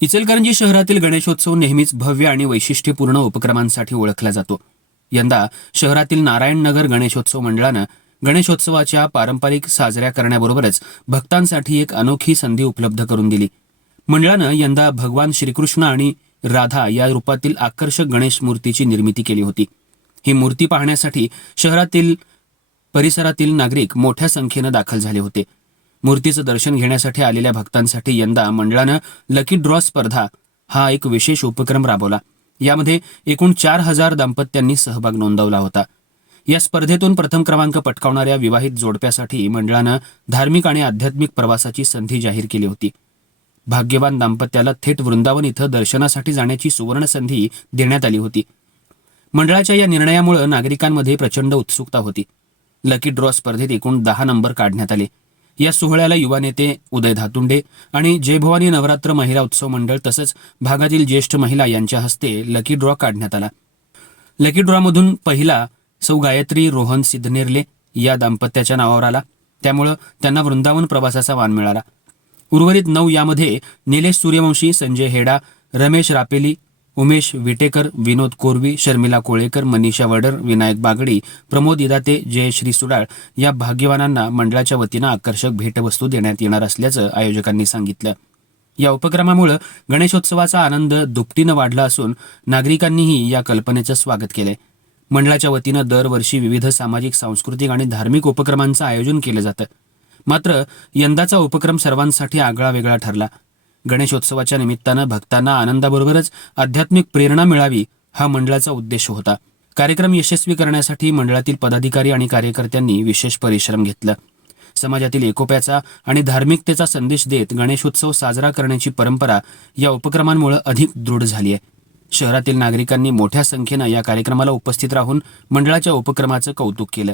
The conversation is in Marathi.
इचलकरंजी शहरातील गणेशोत्सव नेहमीच भव्य आणि वैशिष्ट्यपूर्ण उपक्रमांसाठी ओळखला जातो. यंदा शहरातील नारायणनगर गणेशोत्सव मंडळानं गणेशोत्सवाच्या पारंपरिक साजऱ्या करण्याबरोबरच भक्तांसाठी एक अनोखी संधी उपलब्ध करून दिली. मंडळानं यंदा भगवान श्रीकृष्ण आणि राधा या रूपातील आकर्षक गणेश मूर्तीची निर्मिती केली होती. ही मूर्ती पाहण्यासाठी शहरातील परिसरातील नागरिक मोठ्या संख्येनं दाखल झाले होते. मूर्तीचं दर्शन घेण्यासाठी आलेल्या भक्तांसाठी यंदा मंडळानं लकी ड्रॉ स्पर्धा हा एक विशेष उपक्रम राबवला. यामध्ये एकूण चार हजार दाम्पत्यांनी सहभाग नोंदवला होता. या स्पर्धेतून प्रथम क्रमांक पटकावणाऱ्या विवाहित जोडप्यासाठी मंडळानं धार्मिक आणि आध्यात्मिक प्रवासाची संधी जाहीर केली होती. भाग्यवान दाम्पत्याला थेट वृंदावन इथं दर्शनासाठी जाण्याची सुवर्ण संधी देण्यात आली होती. मंडळाच्या या निर्णयामुळे नागरिकांमध्ये प्रचंड उत्सुकता होती. लकी ड्रॉ स्पर्धेत एकूण दहा नंबर काढण्यात आले. या सोहळ्याला युवा नेते उदय धातुंडे आणि जय भवानी नवरात्र महिला उत्सव मंडळ तसंच भागातील ज्येष्ठ महिला यांच्या हस्ते लकी ड्रॉ काढण्यात आला. लकी ड्रॉमधून पहिला सौ गायत्री रोहन सिद्धनेरले या दाम्पत्याच्या नावावर आला. त्यामुळं त्यांना वृंदावन प्रवासाचा मान मिळाला. उर्वरित नऊ यामध्ये निलेश सूर्यवंशी संजय हेडा रमेश रापेली उमेश विटेकर विनोद कोरवी शर्मिला कोळेकर मनीषा वडर विनायक बागडी प्रमोद इदाते जयश्री सुडाळ या भाग्यवानांना मंडळाच्या वतीनं आकर्षक भेटवस्तू देण्यात येणार असल्याचं आयोजकांनी सांगितलं. या उपक्रमामुळे गणेशोत्सवाचा आनंद दुपटीनं वाढला असून नागरिकांनीही या कल्पनेचं स्वागत केलंय. मंडळाच्या वतीनं दरवर्षी विविध सामाजिक सांस्कृतिक आणि धार्मिक उपक्रमांचं आयोजन केलं जातं. मात्र यंदाचा उपक्रम सर्वांसाठी आगळा वेगळा ठरला. गणेशोत्सवाच्या निमित्तानं भक्तांना आनंदाबरोबरच आध्यात्मिक प्रेरणा मिळावी हा मंडळाचा उद्देश होता. कार्यक्रम यशस्वी करण्यासाठी मंडळातील पदाधिकारी आणि कार्यकर्त्यांनी विशेष परिश्रम घेतला. समाजातील एकोप्याचा आणि धार्मिकतेचा संदेश देत गणेशोत्सव साजरा करण्याची परंपरा या उपक्रमांमुळे अधिक दृढ झाली आहे. शहरातील नागरिकांनी मोठ्या संख्येनं या कार्यक्रमाला उपस्थित राहून मंडळाच्या उपक्रमाचं कौतुक केलं.